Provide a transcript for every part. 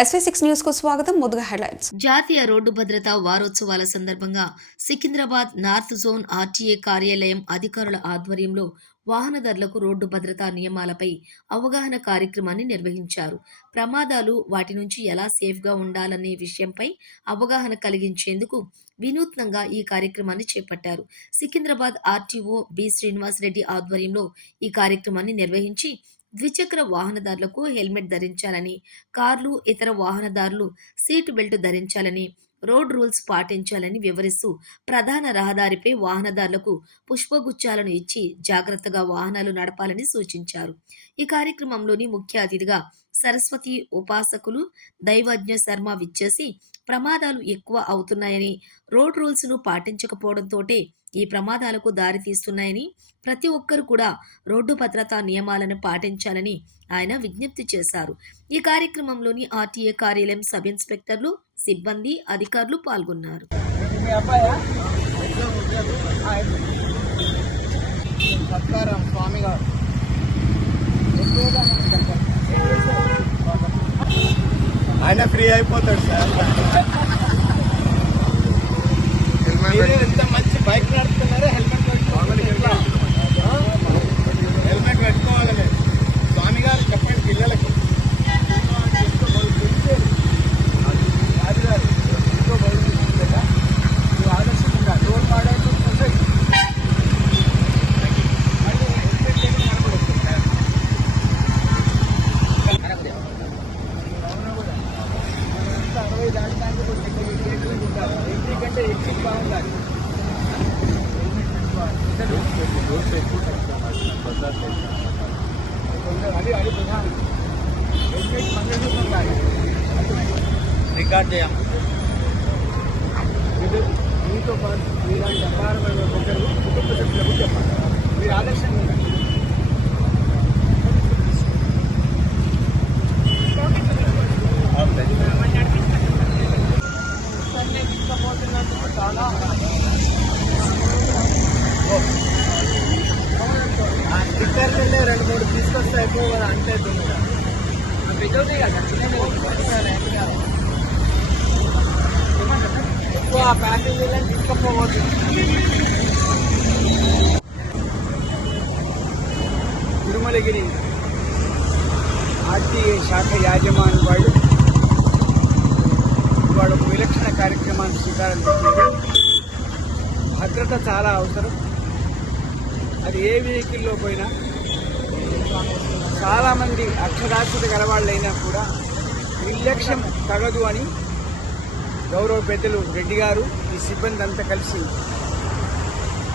SV6 news కు స్వాగతం. ముందుగా హెడ్లైన్స్. జాతీయ రోడ్డు భద్రతా వారోత్సవాల సందర్భంగా సికింద్రాబాద్ నార్త్ జోన్ ఆర్టీఏ కార్యాలయం అధికారుల ఆధ్వర్యంలో వాహనదారులకు రోడ్డు భద్రతా నియమాలపై అవగాహన కార్యక్రమాన్ని నిర్వహించారు. ప్రమాదాలు, వాటి నుంచి ఎలా సేఫ్గా ఉండాలనే విషయంపై అవగాహన కలిగించేందుకు వినూత్నంగా ఈ కార్యక్రమాన్ని చేపట్టారు. సికింద్రాబాద్ ఆర్టీఓ బి శ్రీనివాసరెడ్డి ఆధ్వర్యంలో ఈ కార్యక్రమాన్ని నిర్వహించి ద్విచక్ర వాహనదారులకు హెల్మెట్ ధరించాలని, కార్లు, ఇతర వాహనదారులు సీట్ బెల్ట్ ధరించాలని, రోడ్ రూల్స్ పాటించాలని వివరిస్తూ ప్రధాన రహదారిపై వాహనదారులకు పుష్పగుచ్చాలను ఇచ్చి జాగ్రత్తగా వాహనాలు నడపాలని సూచించారు. ఈ కార్యక్రమంలోని ముఖ్య అతిథిగా సరస్వతి ఉపాసకులు దైవజ్ఞ శర్మ విచ్చేసి ప్రమాదాలు ఎక్కువ అవుతున్నాయని, రోడ్ రూల్స్ ను పాటించకపోవడంతోటే ఈ ప్రమాదాలకు దారి తీస్తున్నాయని, ప్రతి ఒక్కరు కూడా రోడ్డు భద్రతా నియమాలను పాటించాలని ఆయన విజ్ఞప్తి చేశారు. ఈ కార్యక్రమంలోని ఆర్టీఏ కార్యాలయం సబ్ ఇన్స్పెక్టర్లు, సిబ్బంది, అధికారులు పాల్గొన్నారు. ఆయన ఫ్రీ అయిపోతాడు సార్. ఎంత మంచి బైక్ నడుపుతున్నారో హెల్మెట్ పెట్టుకోవాలి. స్వామి గారు చెప్పండి పిల్లలకి. ఎందుకంటే ఎక్కువ బాగుండాలి. అది ప్రధానం. రికార్డ్ చేయాలి. మీతో పాటు మీలాంటి అపారమైన ఒకరు కుటుంబ సభ్యులకు చెప్పాలి. మీరు ఆదర్శంగా ఉండాలి. చాలా స్టిక్కర్లు 2-3 తీసుకొస్తే అయిపోయి అంటే పెద్దది కదా ఎక్కువ ప్యాసింజర్లను తీసుకపోవచ్చు. తిరుమలగిరి ఆర్టీఏ శాఖ యాజమాన్య వాడు ఒక విలక్షణ కార్యక్రమాన్ని శ్రీకారం చుట్టారు. భద్రత చాలా అవసరం. అది ఏ వెహికల్లో పోయినా చాలామంది అక్షరాస్యత గలవాళ్ళైనా కూడా నిర్లక్ష్యం తగదు అని గౌరవ పెద్దలు రెడ్డి గారు, ఈ సిబ్బంది అంతా కలిసి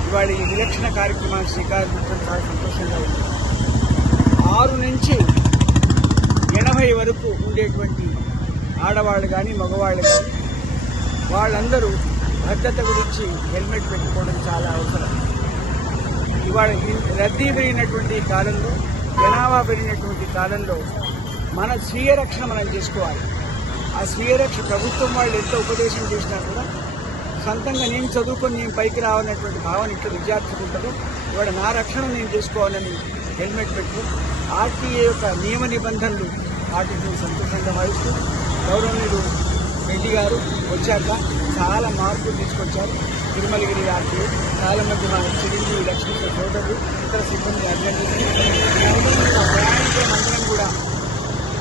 ఇవాళ ఈ విలక్షణ కార్యక్రమాన్ని శ్రీకారం చుట్టడం చాలా సంతోషంగా ఉంది. 6 నుంచి 80 వరకు ఉండేటువంటి ఆడవాళ్ళు కానీ మగవాళ్ళు కానీ వాళ్ళందరూ భద్రత గురించి హెల్మెట్ పెట్టుకోవడం చాలా అవసరం. ఇవాళ రద్దీ పెరిగినటువంటి కాలంలో, జనాభా పెరిగినటువంటి కాలంలో మన స్వీయ రక్షణ మనం చేసుకోవాలి. ఆ స్వీయ రక్షణ ప్రభుత్వం వాళ్ళు ఎంత ఉపదేశం చేసినా కూడా సొంతంగా నేను చదువుకొని నేను పైకి రావాలన్నటువంటి భావన ఇట్లా విద్యార్థులు ఉంటారు. ఇవాళ నా రక్షణ నేను చేసుకోవాలని హెల్మెట్ పెట్టు ఆర్టీఏ యొక్క నియమ నిబంధనలు వాటిని సంతోషంగా భావిస్తూ గౌరవనీయులు రెడ్డి గారు వచ్చాక చాలా మార్పులు తీసుకొచ్చారు. తిరుమలగిరి ఆర్టీఏ చాలామంది మా చిరంజీవి లక్ష్మీ సోదరులు, ఇతర సిబ్బంది ప్రయాణికులందరం కూడా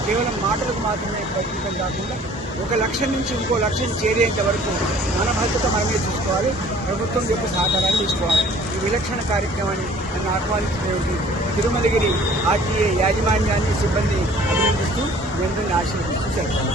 కేవలం మాటలకు మాత్రమే పరిమితం కాకుండా 1 లక్షం నుంచి ఇంకో లక్ష్యం చేరేంత వరకు మన భద్రత మనమే చూసుకోవాలి. ప్రభుత్వం యొక్క సహకారాన్ని తీసుకోవాలి. ఈ విలక్షణ కార్యక్రమాన్ని నన్ను ఆహ్వానించినటువంటి తిరుమలగిరి ఆర్టీఏ యాజమాన్యాన్ని, సిబ్బందిని అభినందిస్తూ అందరినీ ఆశీర్వదిస్తూ చేస్తాను.